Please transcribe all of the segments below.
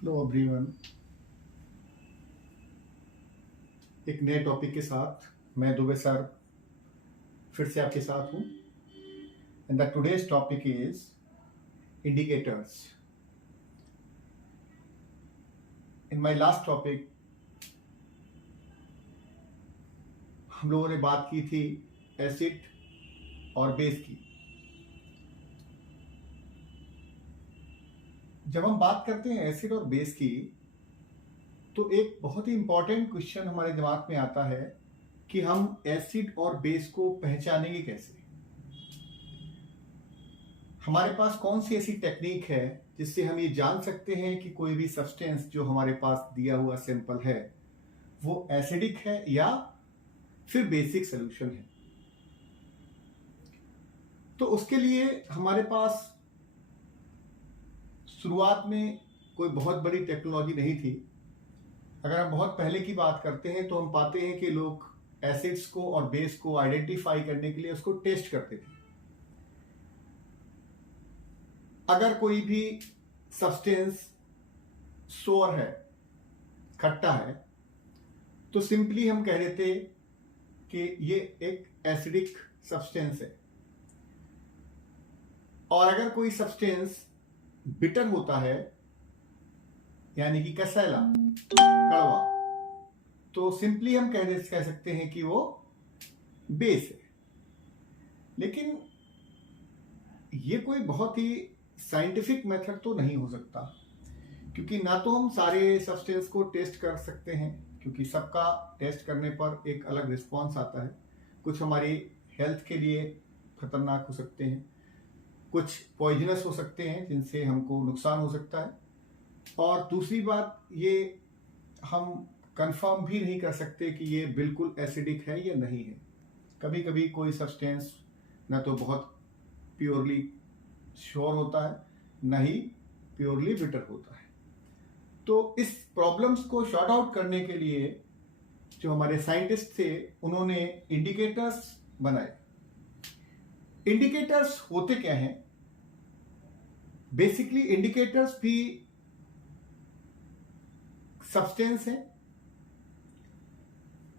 Hello everyone. एक नए topic के साथ मैं दुबे सर फिर से आपके साथ हूँ। And the today's topic is indicators. In my last topic हम लोगों ने बात की थी एसिड और बेस की। जब हम बात करते हैं एसिड और बेस की तो एक बहुत ही इंपॉर्टेंट क्वेश्चन हमारे दिमाग में आता है कि हम एसिड और बेस को पहचानेंगे कैसे। हमारे पास कौन सी ऐसी टेक्निक है जिससे हम ये जान सकते हैं कि कोई भी सब्सटेंस जो हमारे पास दिया हुआ सैंपल है वो एसिडिक है या फिर बेसिक सॉल्यूशन है। तो उसके लिए हमारे पास शुरुआत में कोई बहुत बड़ी टेक्नोलॉजी नहीं थी। अगर हम बहुत पहले की बात करते हैं तो हम पाते हैं कि लोग एसिड्स को और बेस को आइडेंटिफाई करने के लिए उसको टेस्ट करते थे। अगर कोई भी सब्सटेंस सोर है, खट्टा है, तो सिंपली हम कह देते कि ये एक एसिडिक सब्सटेंस है। और अगर कोई सब्सटेंस बिटर होता है यानी कि कसैला, कड़वा, तो सिंपली हम कह सकते हैं कि वो बेस है। लेकिन ये कोई बहुत ही साइंटिफिक मेथड तो नहीं हो सकता, क्योंकि ना तो हम सारे सब्सटेंस को टेस्ट कर सकते हैं, क्योंकि सबका टेस्ट करने पर एक अलग रिस्पॉन्स आता है। कुछ हमारी हेल्थ के लिए खतरनाक हो सकते हैं, कुछ पॉइजनस हो सकते हैं जिनसे हमको नुकसान हो सकता है, और दूसरी बात ये हम कंफर्म भी नहीं कर सकते कि ये बिल्कुल एसिडिक है या नहीं है। कभी कभी कोई सब्सटेंस ना तो बहुत प्योरली श्योर होता है, ना ही प्योरली बिटर होता है। तो इस प्रॉब्लम्स को शॉर्ट आउट करने के लिए जो हमारे साइंटिस्ट थे उन्होंने इंडिकेटर्स बनाए। इंडिकेटर्स होते क्या हैं? बेसिकली इंडिकेटर्स भी सब्सटेंस है,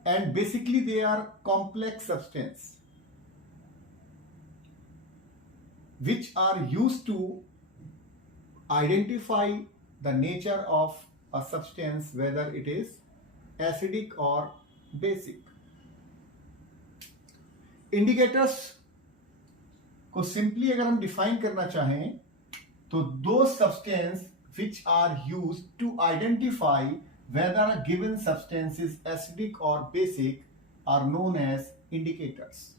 and basically they are complex substance which are used to identify the nature of a substance, whether it is acidic or basic. Indicators को simply अगर हम define करना चाहें तो those substance which are used to identify whether a given substance is acidic or basic are known as indicators.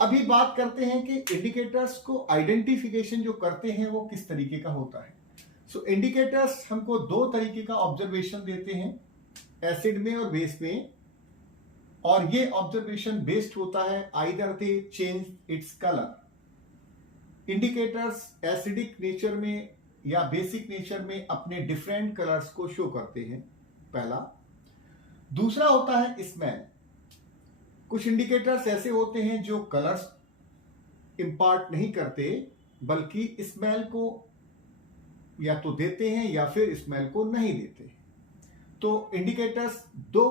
अभी बात करते हैं कि इंडिकेटर्स को आइडेंटिफिकेशन जो करते हैं वो किस तरीके का होता है। सो इंडिकेटर्स हमको दो तरीके का ऑब्जर्वेशन देते हैं, एसिड में और बेस में, और ये ऑब्जर्वेशन बेस्ड होता है either they change its colour. Indicators acidic nature में या बेसिक नेचर में अपने डिफरेंट कलर्स को शो करते हैं, पहला। दूसरा होता है स्मेल। कुछ इंडिकेटर्स ऐसे होते हैं जो कलर्स इंपार्ट नहीं करते बल्कि स्मेल को या तो देते हैं या फिर स्मेल को नहीं देते। तो इंडिकेटर्स दो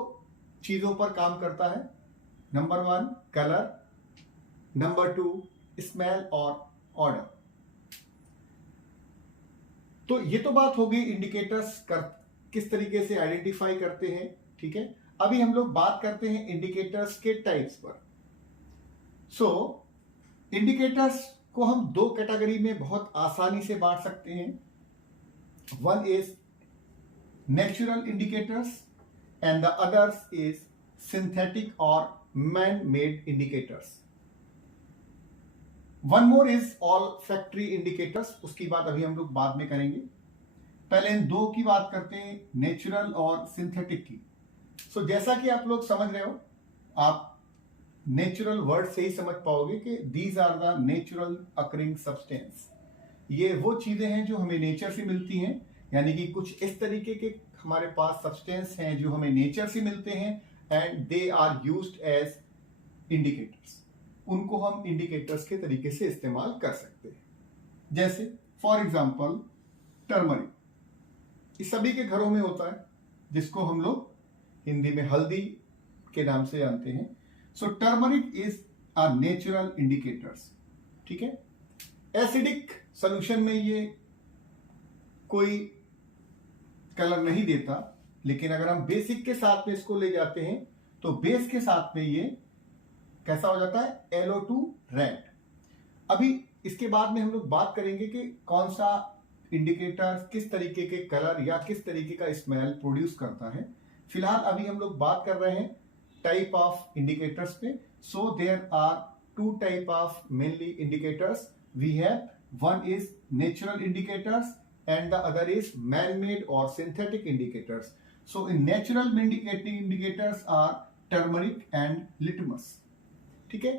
चीजों पर काम करता है, नंबर 1 कलर, नंबर 2 स्मेल और ऑर्डर। तो ये तो बात हो गई इंडिकेटर्स किस तरीके से आइडेंटिफाई करते हैं, ठीक है। अभी हम लोग बात करते हैं इंडिकेटर्स के टाइप्स पर। सो इंडिकेटर्स को हम दो कैटेगरी में बहुत आसानी से बांट सकते हैं। One is natural indicators and the others is synthetic और man made indicators. One more is olfactory indicators, उसकी बात अभी हम लोग बाद में करेंगे। पहले इन दो की बात करते हैं, नेचुरल और सिंथेटिक की। सो जैसा कि आप लोग समझ रहे हो, आप नेचुरल वर्ड से ही समझ पाओगे कि these are the natural occurring substance. ये वो चीजें हैं जो हमें नेचर से मिलती हैं, यानी कि कुछ इस तरीके के हमारे पास सब्सटेंस हैं जो हमें नेचर से मिलते हैं and they are used as indicators. उनको हम इंडिकेटर्स के तरीके से इस्तेमाल कर सकते हैं। जैसे फॉर एग्जाम्पल टर्मरिक। इस सभी के घरों में होता है, जिसको हम लोग हिंदी में हल्दी के नाम से जानते हैं। So turmeric is a natural indicators, ठीक है। एसिडिक सॉल्यूशन में ये कोई कलर नहीं देता, लेकिन अगर हम बेसिक के साथ में इसको ले जाते हैं तो बेस के साथ में ये कैसा हो जाता है, LO2 रेड। अभी इसके बाद में हम लोग बात करेंगे कि कौन सा इंडिकेटर किस तरीके के कलर या किस तरीके का स्मेल प्रोड्यूस करता है। फिलहाल अभी हम लोग बात कर रहे हैं टाइप ऑफ इंडिकेटर्स पे। So there are two type of mainly indicators we have, one is natural indicators and the other is man-made or synthetic indicators. So in natural indicators are turmeric and litmus, ठीक है।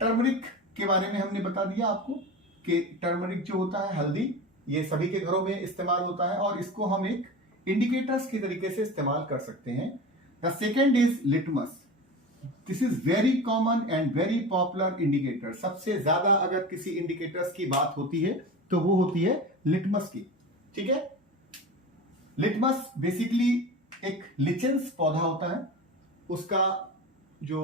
Turmeric के बारे में हमने बता दिया आपको कि टर्मरिक जो होता है हल्दी, ये सभी के घरों में इस्तेमाल होता है और इसको हम एक इंडिकेटर्स के तरीके से इस्तेमाल कर सकते हैं। The second is litmus, this is very common and very popular indicator. सबसे ज्यादा अगर किसी इंडिकेटर्स की बात होती है तो वो होती है लिटमस की, ठीक है। लिटमस बेसिकली एक लिचेंस पौधा होता है, उसका जो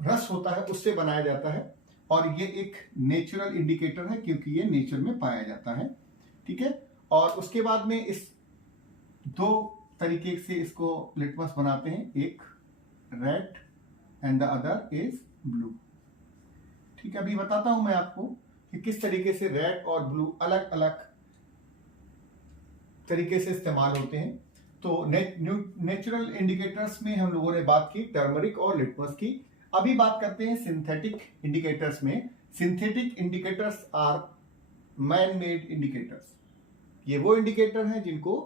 रस होता है उससे बनाया जाता है और ये एक नेचुरल इंडिकेटर है क्योंकि ये नेचर में पाया जाता है, ठीक है। और उसके बाद में इस दो तरीके से इसको लिटमस बनाते हैं, एक red and the other is blue, ठीक है। अभी बताता हूं मैं आपको कि किस तरीके से रेड और ब्लू अलग अलग तरीके से इस्तेमाल होते हैं। तो नेचुरल इंडिकेटर्स में हम लोगों ने बात की टर्मरिक और लिटमस की। अभी बात करते हैं सिंथेटिक इंडिकेटर्स में। Synthetic indicators are man made indicators. ये वो इंडिकेटर हैं जिनको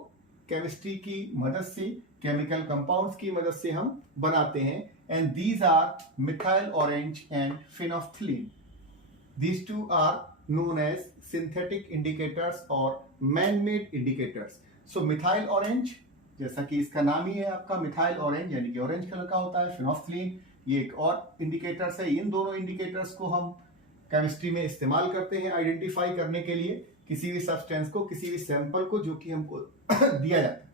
केमिस्ट्री की मदद से, केमिकल कंपाउंड्स की मदद से हम बनाते हैं, and these are methyl orange and phenolphthalein. These two are known as synthetic indicators or man-made indicators. So methyl orange, जैसा कि इसका नाम ही है आपका मिथाइल ऑरेंज, यानी कि ऑरेंज कलर का होता है। फिनोफ्थलीन ये एक और इंडिकेटर्स है। इन दोनों इंडिकेटर्स को हम केमिस्ट्री में इस्तेमाल करते हैं आइडेंटिफाई करने के लिए किसी भी सब्सटेंस को, किसी भी सैंपल को जो कि हमको दिया जाता है।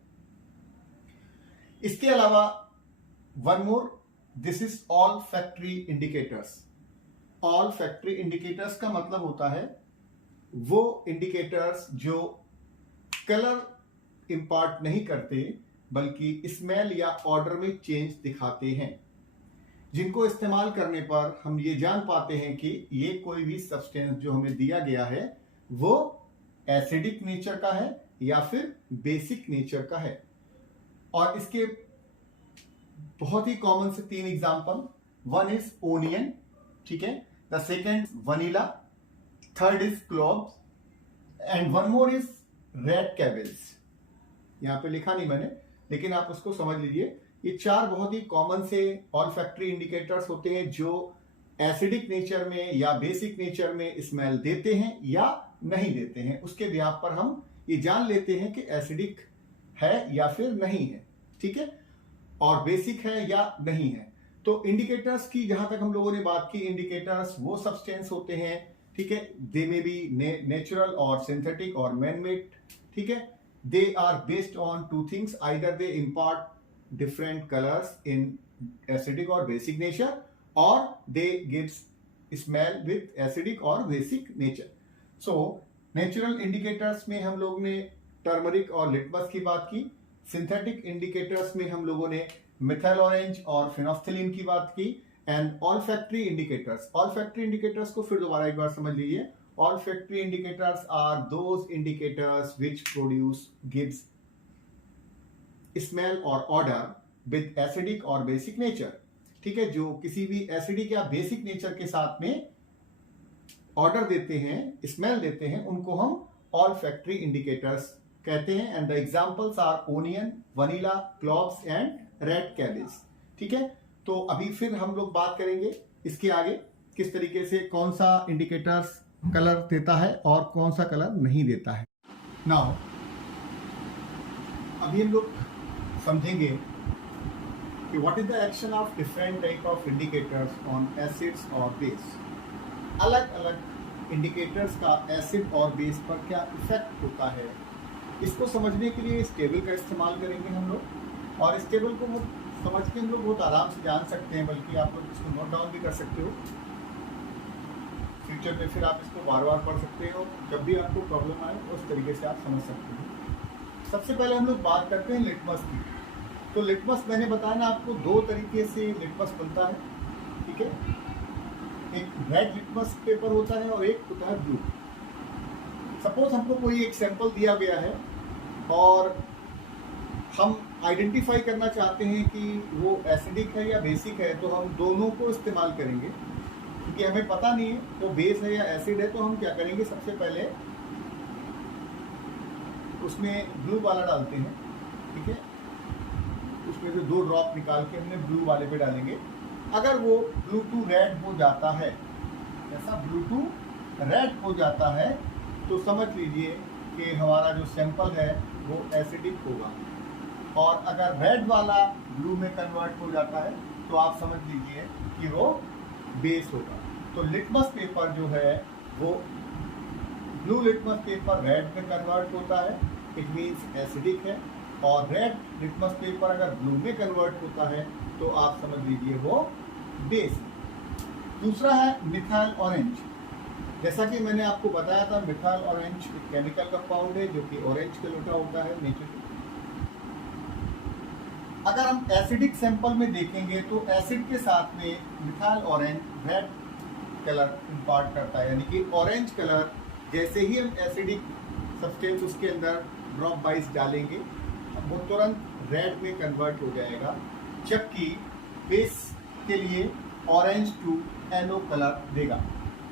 इसके अलावा one more, this is olfactory indicators. Olfactory indicators का मतलब होता है वो इंडिकेटर्स जो कलर इंपार्ट नहीं करते बल्कि स्मेल या ऑर्डर में चेंज दिखाते हैं, जिनको इस्तेमाल करने पर हम ये जान पाते हैं कि ये कोई भी सब्सटेंस जो हमें दिया गया है वो एसिडिक नेचर का है या फिर बेसिक नेचर का है। और इसके बहुत ही कॉमन से तीन एग्जांपल, वन इज ओनियन, ठीक है, the second vanilla, third is cloves and one more is red cabbage. यहां पे लिखा नहीं मैंने, लेकिन आप उसको समझ लीजिए। ये चार बहुत ही कॉमन से ऑल फैक्ट्री इंडिकेटर्स होते हैं जो एसिडिक नेचर में या बेसिक नेचर में स्मेल देते हैं या नहीं देते हैं। उसके व्याप पर हम ये जान लेते हैं कि एसिडिक है या फिर नहीं है, ठीक है, और बेसिक है या नहीं है। तो इंडिकेटर्स की जहां तक हम लोगों ने बात की, इंडिकेटर्स वो सब्सटेंस होते हैं, ठीक है, दे मे बी नेचुरल और सिंथेटिक और मैन मेड, ठीक है। They are based on two things, either they impart different colours in acidic और बेसिक नेचर और they gives smell with acidic और basic nature. So natural indicators में हम लोग ने टर्मरिक और लिटमस की बात की। सिंथेटिक इंडिकेटर्स में हम लोगों ने मिथाइल ऑरेंज और फिनोफ्थलीन की बात की। And olfactory indicators, olfactory indicators को फिर दोबारा एक बार समझ लीजिए। Olfactory indicators are those indicators which produce gives smell और ऑर्डर विद एसिडिक और बेसिक नेचर, ठीक है, जो किसी भी एसिडिक या बेसिक नेचर के साथ में ऑर्डर देते हैं, स्मेल देते हैं, उनको हम ऑल फैक्ट्री इंडिकेटर्स कहते हैं। And the examples are onion, vanilla, cloves and red cabbage, ठीक है। तो अभी फिर हम लोग बात करेंगे इसके आगे किस तरीके से कौन सा इंडिकेटर्स कलर देता है और कौन सा कलर नहीं देता है। नाउ अभी हम लोग समझेंगे कि what is the action of different type of indicators on acids और बेस। अलग अलग इंडिकेटर्स का एसिड और बेस पर क्या इफेक्ट होता है, इसको समझने के लिए इस टेबल का इस्तेमाल करेंगे हम लोग, और इस टेबल को समझ के हम लोग बहुत आराम से जान सकते हैं, बल्कि आप लोग इसको नोट डाउन भी कर सकते हो। फ्यूचर में फिर आप इसको बार बार पढ़ सकते हो, जब भी आपको प्रॉब्लम आए उस तरीके से आप समझ सकते हो। सबसे पहले हम लोग बात करते हैं लिटमस की। तो लिटमस मैंने बताया ना आपको, दो तरीके से लिटमस बनता है, ठीक है। एक रेड लिटमस पेपर होता है और एक होता है ब्लू। सपोज हमको कोई एक सैंपल दिया गया है और हम आइडेंटिफाई करना चाहते हैं कि वो एसिडिक है या बेसिक है, तो हम दोनों को इस्तेमाल करेंगे, क्योंकि हमें पता नहीं है वो बेस है या एसिड है। तो हम क्या करेंगे, सबसे पहले उसमें ब्लू वाला डालते हैं, ठीक है। उसमें से 2 ड्रॉप निकाल के हमने ब्लू वाले पे डालेंगे। अगर वो ब्लू टू रेड हो जाता है, ऐसा ब्लू टू रेड हो जाता है, तो समझ लीजिए कि हमारा जो सैंपल है वो एसिडिक होगा। और अगर रेड वाला ब्लू में कन्वर्ट हो जाता है तो आप समझ लीजिए कि वो बेस होगा। तो लिटमस पेपर जो है वो ब्लू लिटमस पेपर रेड में कन्वर्ट होता है, इट मीन्स एसिडिक है। और रेड लिटमस पेपर अगर ब्लू में कन्वर्ट होता है तो आप समझ लीजिए वो बेस है। दूसरा है मिथाइल ऑरेंज। जैसा कि मैंने आपको बताया था, मिथाइल ऑरेंज एक केमिकल कंपाउंड है जो कि ऑरेंज कलर का होता है नेचुरली। अगर हम एसिडिक सैंपल में देखेंगे तो एसिड के साथ में methyl orange red colour impart करता है, यानी कि ऑरेंज कलर जैसे ही हम एसिडिक सब्सटेंस उसके अंदर ड्रॉप वाइज डालेंगे वो तुरंत रेड में कन्वर्ट हो जाएगा, जबकि बेस के लिए ऑरेंज टू येलो कलर देगा।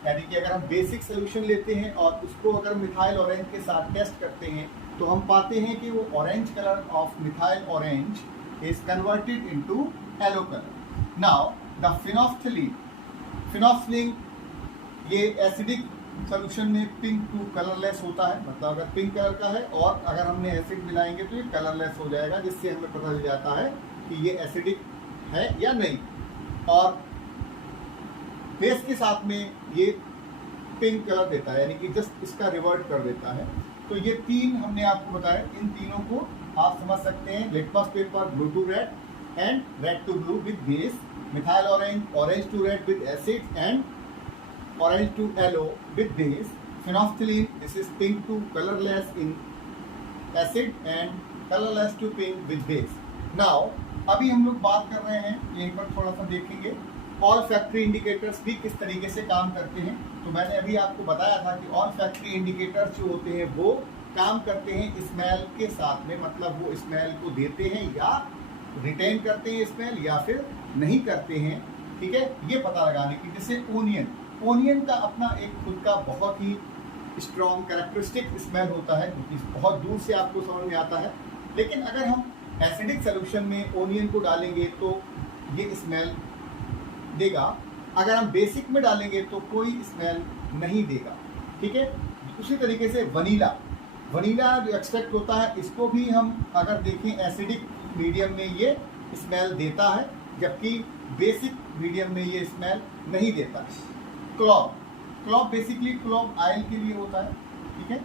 यानी कि अगर हम बेसिक सोल्यूशन लेते हैं और उसको अगर मिथाइल ऑरेंज के साथ टेस्ट करते हैं तो हम पाते हैं कि वो orange colour of methyl orange is converted into yellow color. Now the phenolphthalein ये एसिडिक सोल्यूशन में पिंक टू कलरलेस होता है, मतलब अगर पिंक कलर का है और अगर हमने एसिड मिलाएंगे तो ये कलरलेस हो जाएगा, जिससे हमें पता चल जाता है कि ये एसिडिक है या नहीं। और बेस के साथ में ये पिंक कलर देता है, यानी कि जस्ट इसका रिवर्ट कर देता है। तो ये 3 हमने आपको बताया, इन तीनों को आप समझ सकते हैं। Litmus paper blue to red and red to blue with base, methyl orange orange to red with acid and orange to yellow with base, phenolphthalein this is pink to colorless in acid and colorless to pink with base. Now अभी हम लोग बात कर रहे हैं, यहीं पर थोड़ा सा देखेंगे ऑल फैक्ट्री इंडिकेटर्स भी किस तरीके से काम करते हैं। तो मैंने अभी आपको बताया था कि ऑल फैक्ट्री इंडिकेटर्स जो होते हैं वो काम करते हैं स्मेल के साथ में, मतलब वो स्मेल को देते हैं या रिटेन करते हैं स्मेल या फिर नहीं करते हैं, ठीक है। ये पता लगाने की, जैसे ओनियन का अपना एक खुद का बहुत ही स्ट्रॉन्ग कैरेक्टरिस्टिक स्मेल होता है, क्योंकि बहुत दूर से आपको समझ में आता है। लेकिन अगर हम एसिडिक सोल्यूशन में ओनियन को डालेंगे तो ये स्मेल देगा, अगर हम बेसिक में डालेंगे तो कोई स्मेल नहीं देगा, ठीक है। उसी तरीके से वनीला जो एक्सट्रैक्ट होता है, इसको भी हम अगर देखें एसिडिक मीडियम में ये स्मेल देता है, जबकि बेसिक मीडियम में ये स्मेल नहीं देता है। क्लॉव बेसिकली क्लॉव ऑयल के लिए होता है, ठीक है।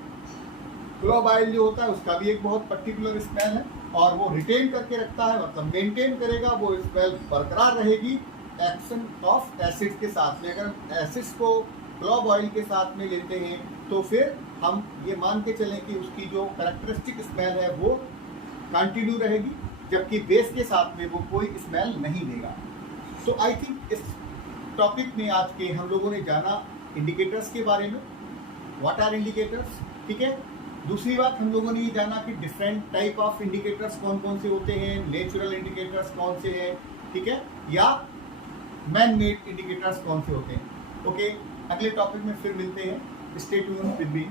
क्लॉव ऑयल जो होता है उसका भी एक बहुत पर्टिकुलर स्मेल है और वो रिटेन करके रखता है, मतलब मेंटेन करेगा, वो स्मेल बरकरार रहेगी एक्शन ऑफ एसिड के साथ में। अगर एसिड्स को क्लॉव ऑयल के साथ में लेते हैं तो फिर हम ये मान के चलें कि उसकी जो कैरेक्टरिस्टिक स्मेल है वो कंटिन्यू रहेगी, जबकि बेस के साथ में वो कोई स्मेल नहीं देगा। तो आई थिंक इस टॉपिक में आज के हम लोगों ने जाना इंडिकेटर्स के बारे में, व्हाट आर इंडिकेटर्स, ठीक है। दूसरी बात हम लोगों ने ये जाना कि डिफरेंट टाइप ऑफ इंडिकेटर्स कौन कौन से होते हैं, नेचुरल इंडिकेटर्स कौन से हैं, ठीक है, या मैन मेड इंडिकेटर्स कौन से होते हैं। ओके, अगले टॉपिक में फिर मिलते हैं। Stay tuned with me.